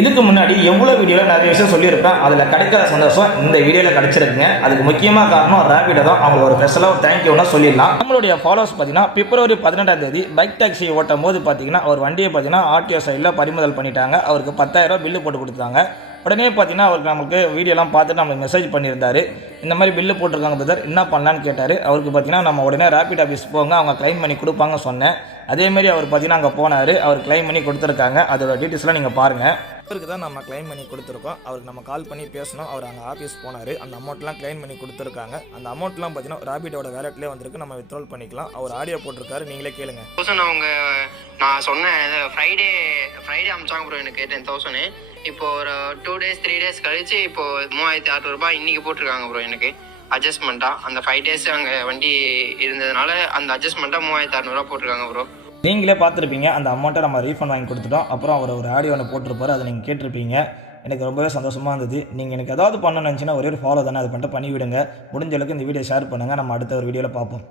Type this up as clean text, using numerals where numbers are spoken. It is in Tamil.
இதுக்கு முன்னாடி எவ்வளோ வீடியோவில் நிறைய விஷயம் சொல்லியிருப்பேன். அதில் கிடைக்காத சந்தோஷம் இந்த வீடியோவில் கிடைச்சிருக்குங்க. அதுக்கு முக்கியமாக காரணம் ரேபிடோ தான். அவங்க ஒரு ஸ்பெஷலாக தேங்க்யூன்னா சொல்லிடலாம். நம்மளுடைய ஃபாலோவர்ஸ் பார்த்தீங்கன்னா பிப்ரவரி 18ஆம் தேதி பைக் டாக்ஸி ஓட்டும் போது பார்த்தீங்கன்னா அவர் வண்டியை பார்த்தீங்கன்னா ஆர்டிஓ சைடில் பறிமுதல் பண்ணிட்டாங்க. அவருக்கு 10,000 பில்லு போட்டு கொடுத்தாங்க. உடனே பார்த்தீங்கன்னா அவருக்கு நமக்கு வீடியோலாம் பார்த்துட்டு நம்மளுக்கு மெசேஜ் பண்ணியிருந்தார். இந்த மாதிரி பில்லு போட்டிருக்காங்க பிரதர், என்ன பண்ணலான்னு கேட்டார். அவருக்கு பார்த்தீங்கன்னா நம்ம உடனே ரேபிட் ஆஃபீஸ் போங்க, அவங்க கிளைம் பண்ணி கொடுப்பாங்க சொன்னேன். அதேமாரி அவர் பார்த்தீங்கன்னா அங்கே போனார். அவர் கிளைம் பண்ணி கொடுத்துருக்காங்க. அதோட டீட்டெயில்ஸ்லாம் நீங்கள் பாருங்கள். அவருக்கு தான் நம்ம கிளைம் பண்ணி கொடுத்துருக்கோம். அவருக்கு நம்ம கால் பண்ணி பேசணும். அவர் அங்கே ஆஃபீஸ் போனார். அந்த அமௌண்ட்லாம் கிளைம் பண்ணி கொடுத்துருக்காங்க. அந்த அமௌண்ட்லாம் பார்த்தீங்கன்னா ரேபிட்டோட வேலட்லேயே வந்திருக்கு. நம்ம வித்ட்ரால் பண்ணிக்கலாம். அவர் ஆடியோ போட்டிருக்காரு, நீங்களே கேளுங்க. அவங்க நான் சொன்னேன் ஃப்ரைடே அமிச்சாங்க ப்ரோ எனக்கு 10,000. இப்போ ஒரு 2 days 3 days கழிச்சு இப்போ 3,600 இன்னைக்கு போட்டிருக்காங்க ப்ரோ. எனக்கு அட்ஜஸ்ட்மெண்ட்டாக அந்த 5 days அங்கே வண்டி இருந்ததுனால அந்த அட்ஜஸ்ட்மெண்ட்டாக 3,600 போட்டிருக்காங்க ப்ரோ. நீங்களே பார்த்துருப்பீங்க. அந்த அமௌண்ட்டை நம்ம ரீஃபண்ட் வாங்கி கொடுத்துட்டோம். அப்புறம் அவர் ஒரு ஆடியோ ஒன்று போட்டிருப்பாரு, அதை நீங்கள் கேட்டிருப்பீங்க. எனக்கு ரொம்பவே சந்தோஷமாக இருந்தது. நீங்கள் எனக்கு ஏதாவது பண்ணணும்னு நினச்சின்னா ஒரே ஒரு ஃபாலோ தானே, அது பண்ணிட்டு பண்ணிவிடுங்க. முடிஞ்ச அளவுக்கு இந்த வீடியோ ஷேர் பண்ணுங்கள். நம்ம அடுத்த ஒரு வீடியோவில் பார்ப்போம்.